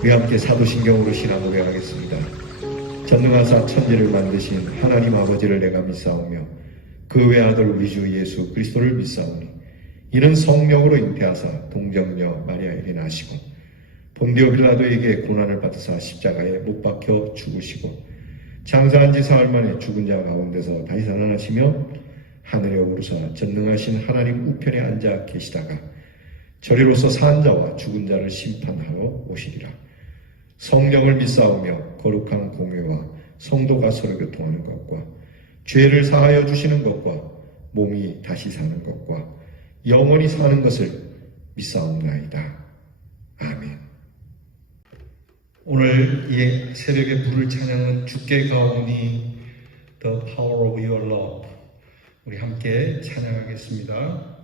우리 함께 사도신경으로 신앙 고백하겠습니다. 전능하사 천지를 만드신 하나님 아버지를 내가 믿사오며 그 외아들 우리 주 예수 그리스도를 믿사오니 이는 성령으로 잉태하사 동정녀 마리아에게 나시고 본디오 빌라도에게 고난을 받으사 십자가에 못 박혀 죽으시고 장사한 지 사흘 만에 죽은 자 가운데서 다시 살아나시며 하늘에 오르사 전능하신 하나님 우편에 앉아 계시다가 저리로서 산 자와 죽은 자를 심판하러 오시리라. 성령을 믿사오며 거룩한 공회와 성도가 서로 교통하는 것과 죄를 사하여 주시는 것과 몸이 다시 사는 것과 영원히 사는 것을 믿사옵나이다. 아멘. 오늘 이 새벽에 부를 찬양은 주께 가오니 The Power of Your Love. 우리 함께 찬양하겠습니다.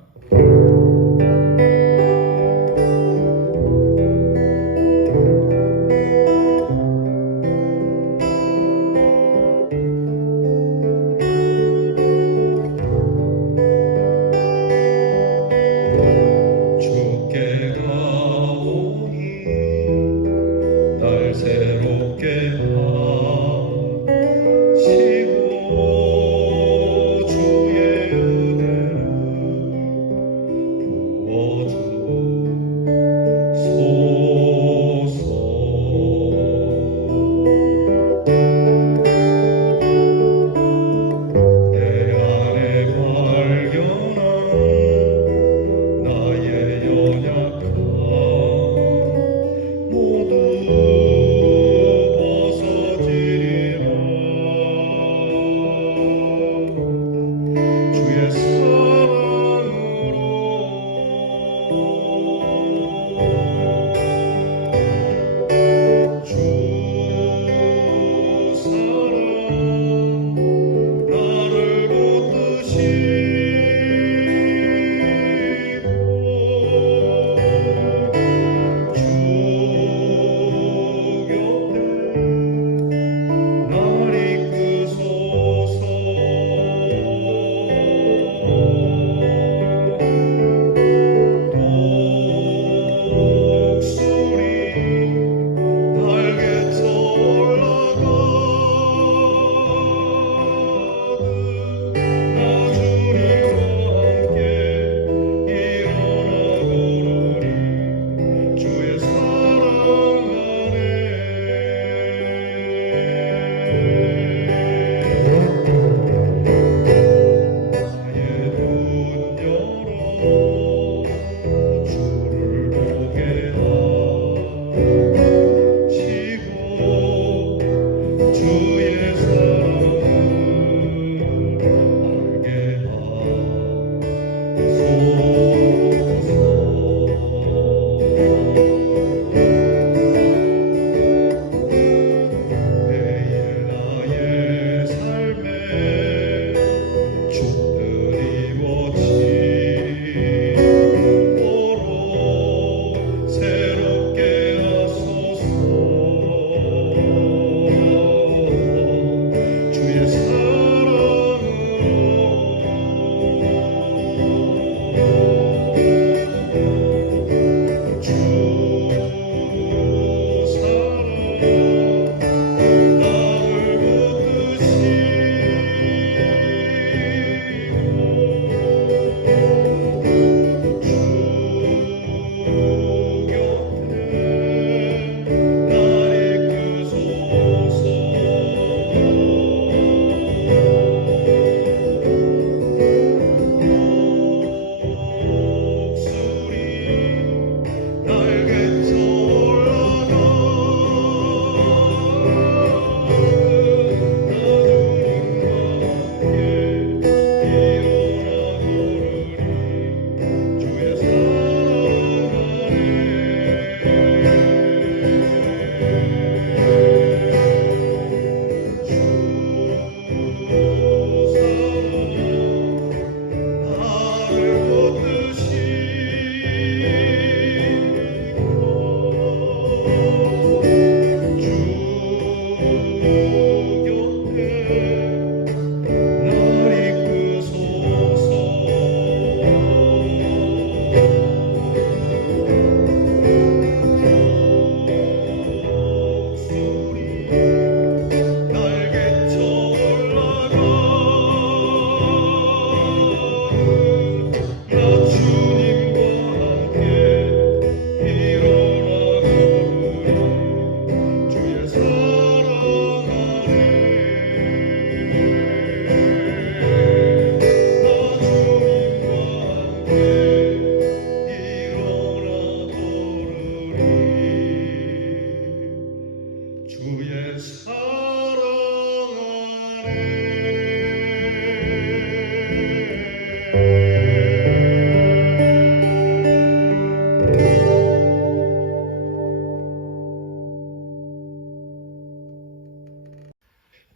주의 은혜를 부어주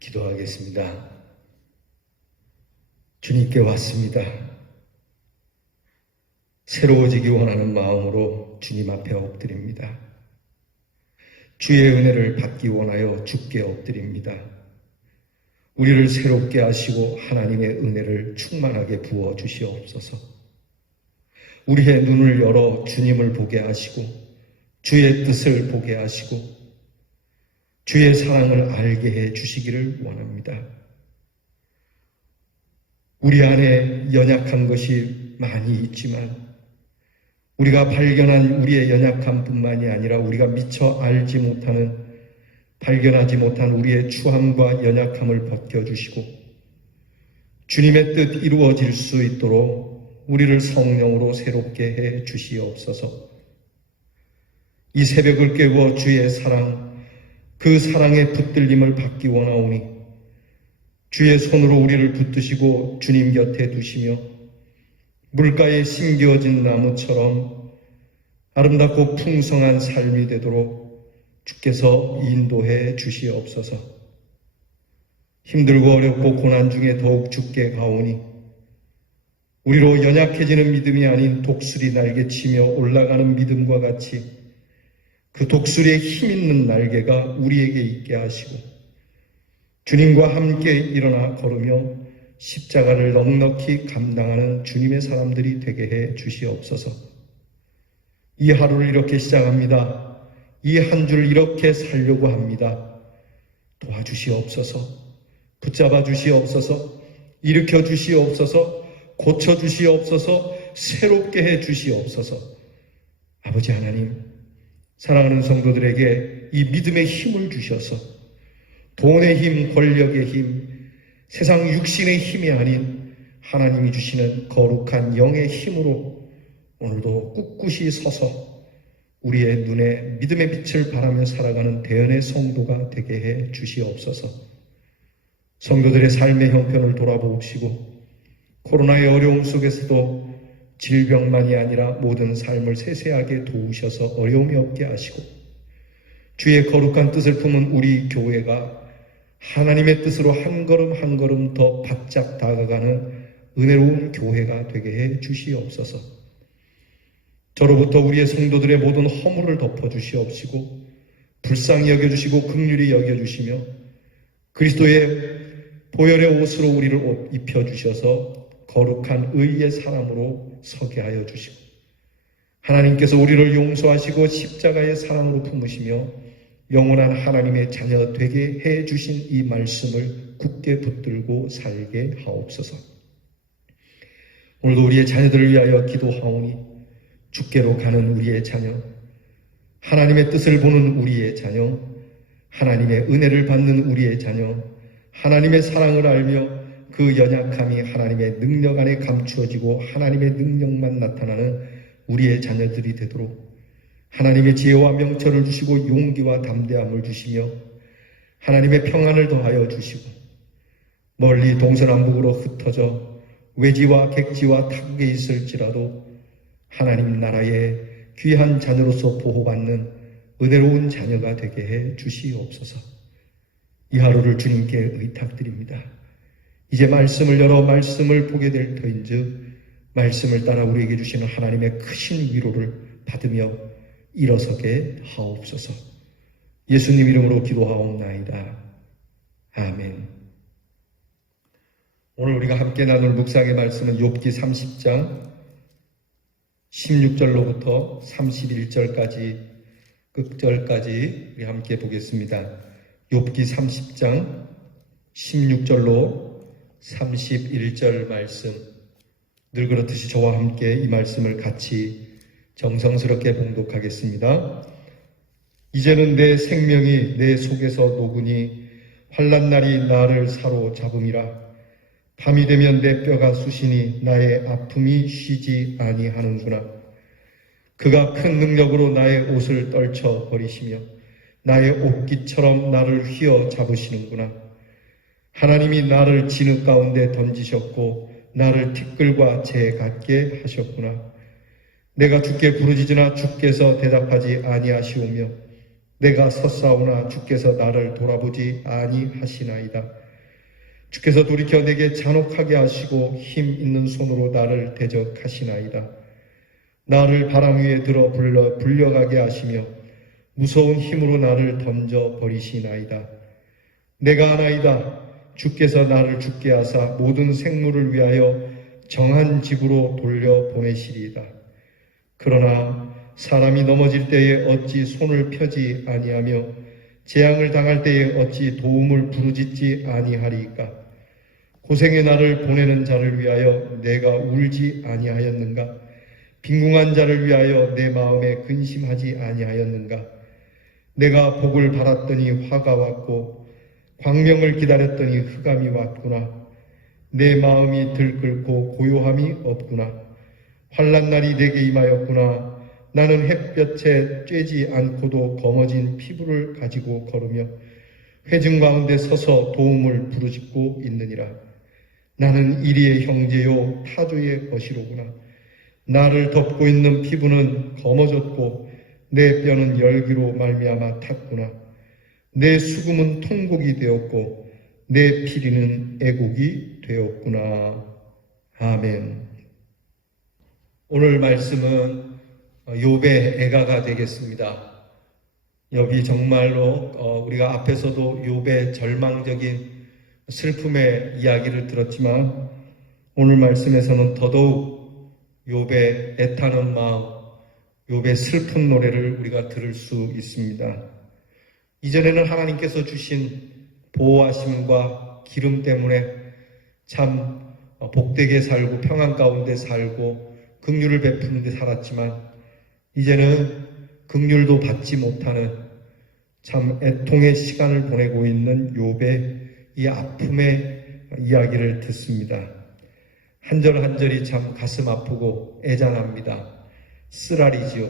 기도하겠습니다. 주님께 왔습니다. 새로워지기 원하는 마음으로 주님 앞에 엎드립니다. 주의 은혜를 받기 원하여 주께 엎드립니다. 우리를 새롭게 하시고 하나님의 은혜를 충만하게 부어 주시옵소서. 우리의 눈을 열어 주님을 보게 하시고 주의 뜻을 보게 하시고 주의 사랑을 알게 해 주시기를 원합니다. 우리 안에 연약한 것이 많이 있지만 우리가 발견한 우리의 연약함뿐만이 아니라 우리가 미처 알지 못하는, 발견하지 못한 우리의 추함과 연약함을 벗겨주시고 주님의 뜻 이루어질 수 있도록 우리를 성령으로 새롭게 해 주시옵소서. 이 새벽을 깨워 주의 사랑, 그 사랑의 붙들림을 받기 원하오니 주의 손으로 우리를 붙드시고 주님 곁에 두시며 물가에 심겨진 나무처럼 아름답고 풍성한 삶이 되도록 주께서 인도해 주시옵소서. 힘들고 어렵고 고난 중에 더욱 주께 가오니 우리로 연약해지는 믿음이 아닌 독수리 날개치며 올라가는 믿음과 같이 그 독수리의 힘 있는 날개가 우리에게 있게 하시고 주님과 함께 일어나 걸으며 십자가를 넉넉히 감당하는 주님의 사람들이 되게 해 주시옵소서. 이 하루를 이렇게 시작합니다. 이 한 주를 이렇게 살려고 합니다. 도와주시옵소서. 붙잡아 주시옵소서. 일으켜 주시옵소서. 고쳐 주시옵소서. 새롭게 해 주시옵소서. 아버지 하나님, 사랑하는 성도들에게 이 믿음의 힘을 주셔서 돈의 힘, 권력의 힘, 세상 육신의 힘이 아닌 하나님이 주시는 거룩한 영의 힘으로 오늘도 꿋꿋이 서서 우리의 눈에 믿음의 빛을 발하며 살아가는 대언의 성도가 되게 해 주시옵소서. 성도들의 삶의 형편을 돌아보시고 코로나의 어려움 속에서도 질병만이 아니라 모든 삶을 세세하게 도우셔서 어려움이 없게 하시고 주의 거룩한 뜻을 품은 우리 교회가 하나님의 뜻으로 한 걸음 한 걸음 더 바짝 다가가는 은혜로운 교회가 되게 해 주시옵소서. 저로부터 우리의 성도들의 모든 허물을 덮어주시옵시고 불쌍히 여겨주시고 긍휼히 여겨주시며 그리스도의 보혈의 옷으로 우리를 옷 입혀주셔서 거룩한 의의 사람으로 서게 하여 주시고 하나님께서 우리를 용서하시고 십자가의 사랑으로 품으시며 영원한 하나님의 자녀 되게 해 주신 이 말씀을 굳게 붙들고 살게 하옵소서. 오늘도 우리의 자녀들을 위하여 기도하오니 주께로 가는 우리의 자녀, 하나님의 뜻을 보는 우리의 자녀, 하나님의 은혜를 받는 우리의 자녀, 하나님의 사랑을 알며 그 연약함이 하나님의 능력 안에 감추어지고 하나님의 능력만 나타나는 우리의 자녀들이 되도록 하나님의 지혜와 명철을 주시고 용기와 담대함을 주시며 하나님의 평안을 더하여 주시고 멀리 동서남북으로 흩어져 외지와 객지와 타국에 있을지라도 하나님 나라의 귀한 자녀로서 보호받는 은혜로운 자녀가 되게 해 주시옵소서. 이 하루를 주님께 의탁드립니다. 이제 말씀을 열어 말씀을 보게 될 터인즉 말씀을 따라 우리에게 주시는 하나님의 크신 위로를 받으며 일어서게 하옵소서. 예수님 이름으로 기도하옵나이다. 아멘. 오늘 우리가 함께 나눌 묵상의 말씀은 욥기 30장 16절로부터 31절까지 끝절까지 우리 함께 보겠습니다. 욥기 30장 16절로 31절 말씀, 늘 그렇듯이 저와 함께 이 말씀을 같이 정성스럽게 봉독하겠습니다. 이제는 내 생명이 내 속에서 녹으니 환난날이 나를 사로잡음이라. 밤이 되면 내 뼈가 쑤시니 나의 아픔이 쉬지 아니하는구나. 그가 큰 능력으로 나의 옷을 떨쳐 버리시며 나의 옷깃처럼 나를 휘어 잡으시는구나. 하나님이 나를 진흙 가운데 던지셨고 나를 티끌과 재 같게 하셨구나. 내가 주께 부르짖으나 주께서 대답하지 아니하시오며 내가 섰사오나 주께서 나를 돌아보지 아니하시나이다. 주께서 돌이켜 내게 잔혹하게 하시고 힘 있는 손으로 나를 대적하시나이다. 나를 바람 위에 들어 불려가게 하시며 무서운 힘으로 나를 던져 버리시나이다. 내가 아나이다. 주께서 나를 죽게 하사 모든 생물을 위하여 정한 집으로 돌려 보내시리이다. 그러나 사람이 넘어질 때에 어찌 손을 펴지 아니하며 재앙을 당할 때에 어찌 도움을 부르짖지 아니하리이까. 고생의 나를 보내는 자를 위하여 내가 울지 아니하였는가. 빈궁한 자를 위하여 내 마음에 근심하지 아니하였는가. 내가 복을 바랐더니 화가 왔고 광명을 기다렸더니 흑암이 왔구나. 내 마음이 들끓고 고요함이 없구나. 환난 날이 내게 임하였구나. 나는 햇볕에 쬐지 않고도 검어진 피부를 가지고 걸으며 회중 가운데 서서 도움을 부르짖고 있느니라. 나는 이리의 형제요 타조의 것이로구나. 나를 덮고 있는 피부는 검어졌고 내 뼈는 열기로 말미암아 탔구나. 내 수금은 통곡이 되었고 내 피리는 애곡이 되었구나. 아멘. 오늘 말씀은 욥의 애가가 되겠습니다. 욥이 정말로 우리가 앞에서도 욥의 절망적인 슬픔의 이야기를 들었지만 오늘 말씀에서는 더더욱 욥의 애타는 마음, 욥의 슬픈 노래를 우리가 들을 수 있습니다. 이전에는 하나님께서 주신 보호하심과 기름 때문에 참 복되게 살고 평안 가운데 살고 긍휼을 베푸는 데 살았지만 이제는 긍휼도 받지 못하는 참 애통의 시간을 보내고 있는 욥의 이 아픔의 이야기를 듣습니다. 한 절 한 절이 참 가슴 아프고 애잔합니다. 쓰라리지요.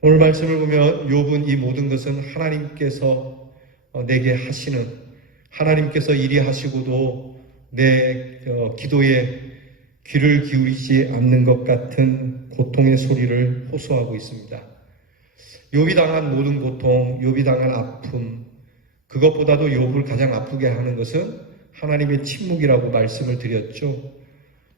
오늘 말씀을 보면 욥은 이 모든 것은 하나님께서 내게 하시는, 하나님께서 이리 하시고도 내 기도에 귀를 기울이지 않는 것 같은 고통의 소리를 호소하고 있습니다. 욥이 당한 모든 고통, 욥이 당한 아픔, 그것보다도 욥을 가장 아프게 하는 것은 하나님의 침묵이라고 말씀을 드렸죠.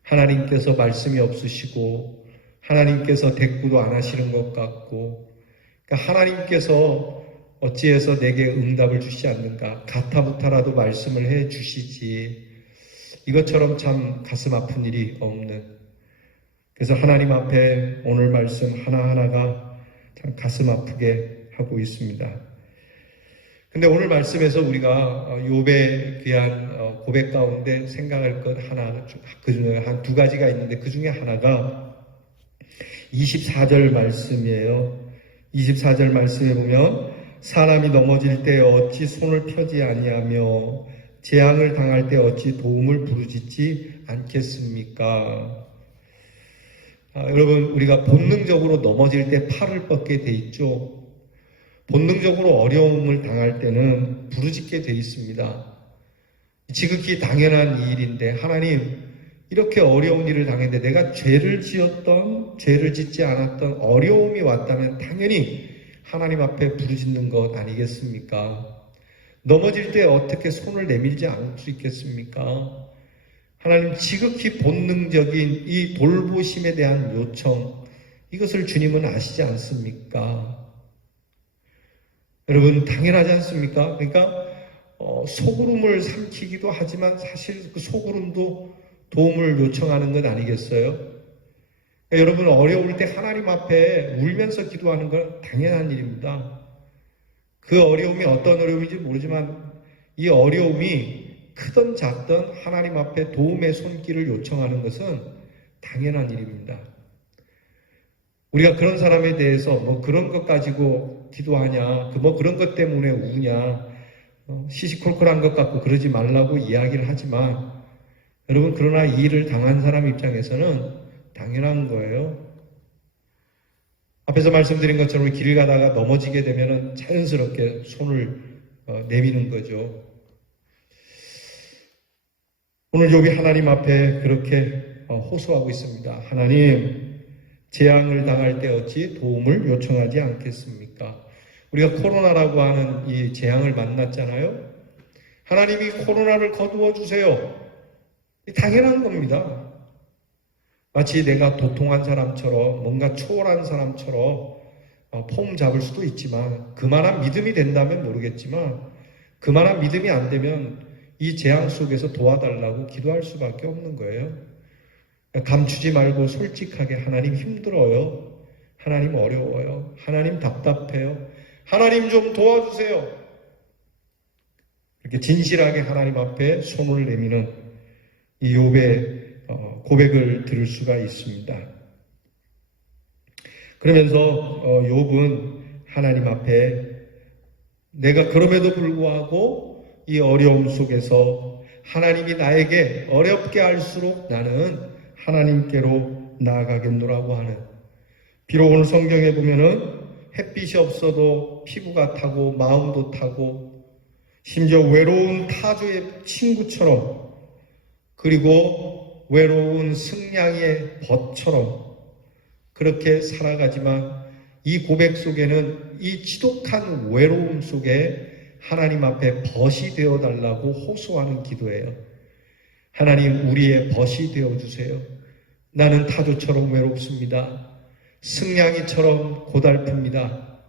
하나님께서 말씀이 없으시고 하나님께서 대꾸도 안 하시는 것 같고, 그러니까 하나님께서 어찌해서 내게 응답을 주시지 않는가, 가타부타라도 말씀을 해 주시지, 이것처럼 참 가슴 아픈 일이 없는, 그래서 하나님 앞에 오늘 말씀 하나하나가 참 가슴 아프게 하고 있습니다. 근데 오늘 말씀에서 우리가 욥의 귀한 고백 가운데 생각할 것 하나, 그 중에 한 두 가지가 있는데 그 중에 하나가 24절 말씀이에요. 24절 말씀에 보면 사람이 넘어질 때 어찌 손을 펴지 아니하며 재앙을 당할 때 어찌 도움을 부르짖지 않겠습니까? 여러분, 우리가 본능적으로 넘어질 때 팔을 뻗게 돼 있죠. 본능적으로 어려움을 당할 때는 부르짖게 돼 있습니다. 지극히 당연한 일인데, 하나님, 이렇게 어려운 일을 당했는데 내가 죄를 지었던, 죄를 짓지 않았던 어려움이 왔다면 당연히 하나님 앞에 부르짖는 것 아니겠습니까? 넘어질 때 어떻게 손을 내밀지 않을 수 있겠습니까? 하나님, 지극히 본능적인 이 돌보심에 대한 요청, 이것을 주님은 아시지 않습니까? 여러분, 당연하지 않습니까? 그러니까 소구름을 삼키기도 하지만 사실 그 소구름도 도움을 요청하는 것 아니겠어요? 그러니까 여러분, 어려울 때 하나님 앞에 울면서 기도하는 건 당연한 일입니다. 그 어려움이 어떤 어려움인지 모르지만 이 어려움이 크든 작든 하나님 앞에 도움의 손길을 요청하는 것은 당연한 일입니다. 우리가 그런 사람에 대해서 뭐 그런 것 가지고 기도하냐, 뭐 그런 것 때문에 우냐, 시시콜콜한 것 같고 그러지 말라고 이야기를 하지만, 여러분, 그러나 이 일을 당한 사람 입장에서는 당연한 거예요. 앞에서 말씀드린 것처럼 길 가다가 넘어지게 되면 자연스럽게 손을 내미는 거죠. 오늘 욥이 하나님 앞에 그렇게 호소하고 있습니다. 하나님, 재앙을 당할 때 어찌 도움을 요청하지 않겠습니까? 우리가 코로나라고 하는 이 재앙을 만났잖아요. 하나님이 코로나를 거두어 주세요. 당연한 겁니다. 마치 내가 도통한 사람처럼, 뭔가 초월한 사람처럼 폼 잡을 수도 있지만, 그만한 믿음이 된다면 모르겠지만, 그만한 믿음이 안 되면 이 재앙 속에서 도와달라고 기도할 수밖에 없는 거예요. 감추지 말고 솔직하게, 하나님 힘들어요. 하나님 어려워요. 하나님 답답해요. 하나님 좀 도와주세요. 이렇게 진실하게 하나님 앞에 손을 내미는 이 욥의 고백을 들을 수가 있습니다. 그러면서 욥은 하나님 앞에 내가 그럼에도 불구하고 이 어려움 속에서 하나님이 나에게 어렵게 할수록 나는 하나님께로 나아가겠노라고 하는, 비록 오늘 성경에 보면은 햇빛이 없어도 피부가 타고 마음도 타고 심지어 외로운 타주의 친구처럼, 그리고 외로운 승냥이의 벗처럼 그렇게 살아가지만, 이 고백 속에는 이 지독한 외로움 속에 하나님 앞에 벗이 되어달라고 호소하는 기도예요. 하나님, 우리의 벗이 되어주세요. 나는 타조처럼 외롭습니다. 승냥이처럼 고달픕니다.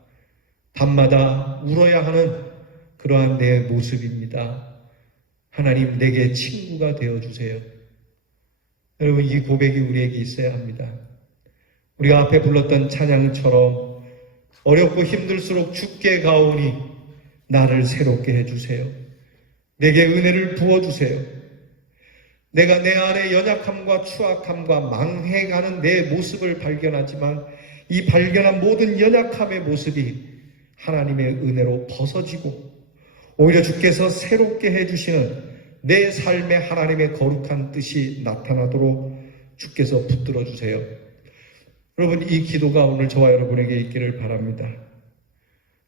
밤마다 울어야 하는 그러한 내 모습입니다. 하나님, 내게 친구가 되어주세요. 여러분, 이 고백이 우리에게 있어야 합니다. 우리가 앞에 불렀던 찬양처럼 어렵고 힘들수록 주께 가오니 나를 새롭게 해주세요. 내게 은혜를 부어주세요. 내가 내 안에 연약함과 추악함과 망해가는 내 모습을 발견하지만, 이 발견한 모든 연약함의 모습이 하나님의 은혜로 벗어지고 오히려 주께서 새롭게 해주시는 내 삶에 하나님의 거룩한 뜻이 나타나도록 주께서 붙들어 주세요. 여러분, 이 기도가 오늘 저와 여러분에게 있기를 바랍니다.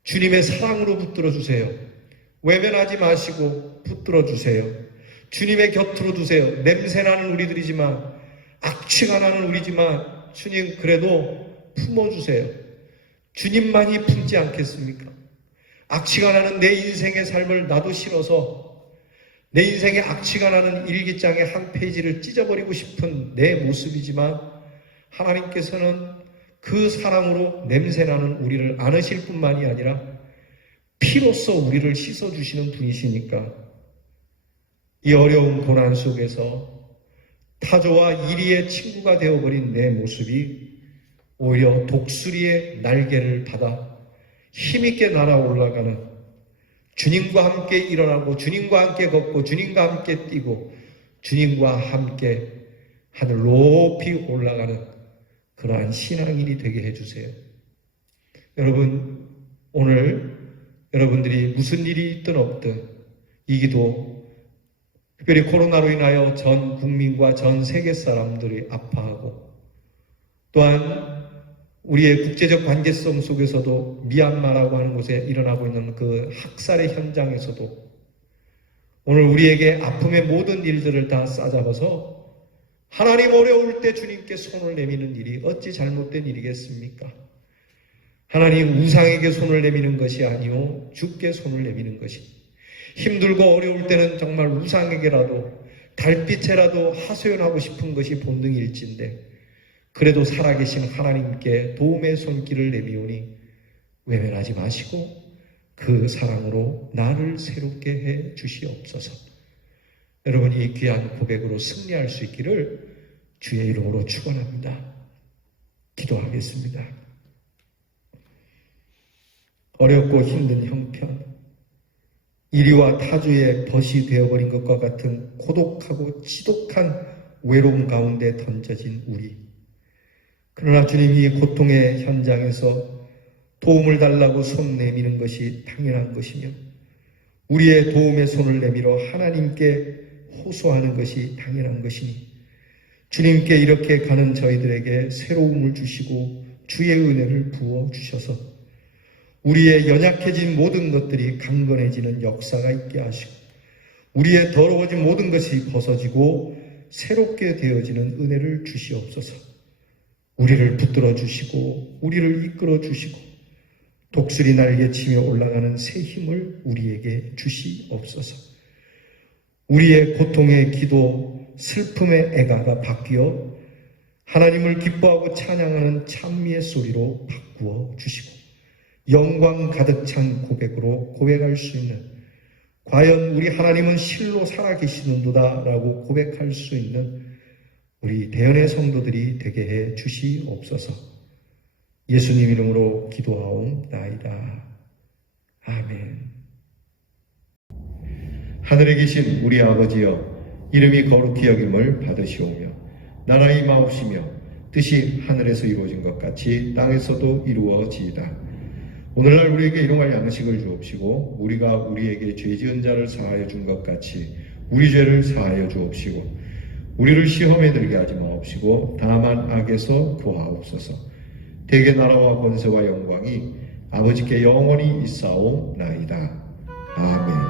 주님의 사랑으로 붙들어 주세요. 외면하지 마시고 붙들어 주세요. 주님의 곁으로 두세요. 냄새나는 우리들이지만, 악취가 나는 우리지만 주님 그래도 품어주세요. 주님만이 품지 않겠습니까? 악취가 나는 내 인생의 삶을 나도 싫어서 내 인생의 악취가 나는 일기장의 한 페이지를 찢어버리고 싶은 내 모습이지만, 하나님께서는 그 사랑으로 냄새나는 우리를 안으실 뿐만이 아니라 피로써 우리를 씻어주시는 분이시니까, 이 어려운 고난 속에서 타조와 이리의 친구가 되어버린 내 모습이 오히려 독수리의 날개를 받아 힘있게 날아올라가는, 주님과 함께 일어나고 주님과 함께 걷고 주님과 함께 뛰고 주님과 함께 하늘 높이 올라가는 그러한 신앙인이 되게 해주세요. 여러분, 오늘 여러분들이 무슨 일이 있든 없든 이 기도, 특별히 코로나로 인하여 전 국민과 전 세계 사람들이 아파하고, 또한 우리의 국제적 관계성 속에서도 미얀마라고 하는 곳에 일어나고 있는 그 학살의 현장에서도 오늘 우리에게 아픔의 모든 일들을 다 싸잡아서 하나님 어려울 때 주님께 손을 내미는 일이 어찌 잘못된 일이겠습니까? 하나님, 우상에게 손을 내미는 것이 아니오 주께 손을 내미는 것이, 힘들고 어려울 때는 정말 우상에게라도 달빛에라도 하소연하고 싶은 것이 본능일진데, 그래도 살아계신 하나님께 도움의 손길을 내미오니 외면하지 마시고 그 사랑으로 나를 새롭게 해 주시옵소서. 여러분, 이 귀한 고백으로 승리할 수 있기를 주의 이름으로 축원합니다. 기도하겠습니다. 어렵고 힘든 형편, 이리와 타주의 벗이 되어버린 것과 같은 고독하고 지독한 외로움 가운데 던져진 우리, 그러나 주님이 고통의 현장에서 도움을 달라고 손 내미는 것이 당연한 것이며, 우리의 도움의 손을 내밀어 하나님께 호소하는 것이 당연한 것이니, 주님께 이렇게 가는 저희들에게 새로움을 주시고 주의 은혜를 부어 주셔서 우리의 연약해진 모든 것들이 강건해지는 역사가 있게 하시고 우리의 더러워진 모든 것이 벗어지고 새롭게 되어지는 은혜를 주시옵소서. 우리를 붙들어 주시고 우리를 이끌어 주시고 독수리 날개치며 올라가는 새 힘을 우리에게 주시옵소서. 우리의 고통의 기도, 슬픔의 애가가 바뀌어 하나님을 기뻐하고 찬양하는 찬미의 소리로 바꾸어 주시고 영광 가득 찬 고백으로 고백할 수 있는, 과연 우리 하나님은 실로 살아계시는도다 라고 고백할 수 있는 우리 대연의 성도들이 되게 해 주시옵소서. 예수님 이름으로 기도하옵나이다. 아멘. 하늘에 계신 우리 아버지여, 이름이 거룩히 여김을 받으시오며 나라의 임하옵시며 뜻이 하늘에서 이루어진 것 같이 땅에서도 이루어지이다. 오늘날 우리에게 일용할 양식을 주옵시고 우리가 우리에게 죄 지은 자를 사하여 준 것 같이 우리 죄를 사하여 주옵시고 우리를 시험에 들게 하지 마옵시고 다만 악에서 구하옵소서. 대개 나라와 권세와 영광이 아버지께 영원히 있사옵나이다. 아멘.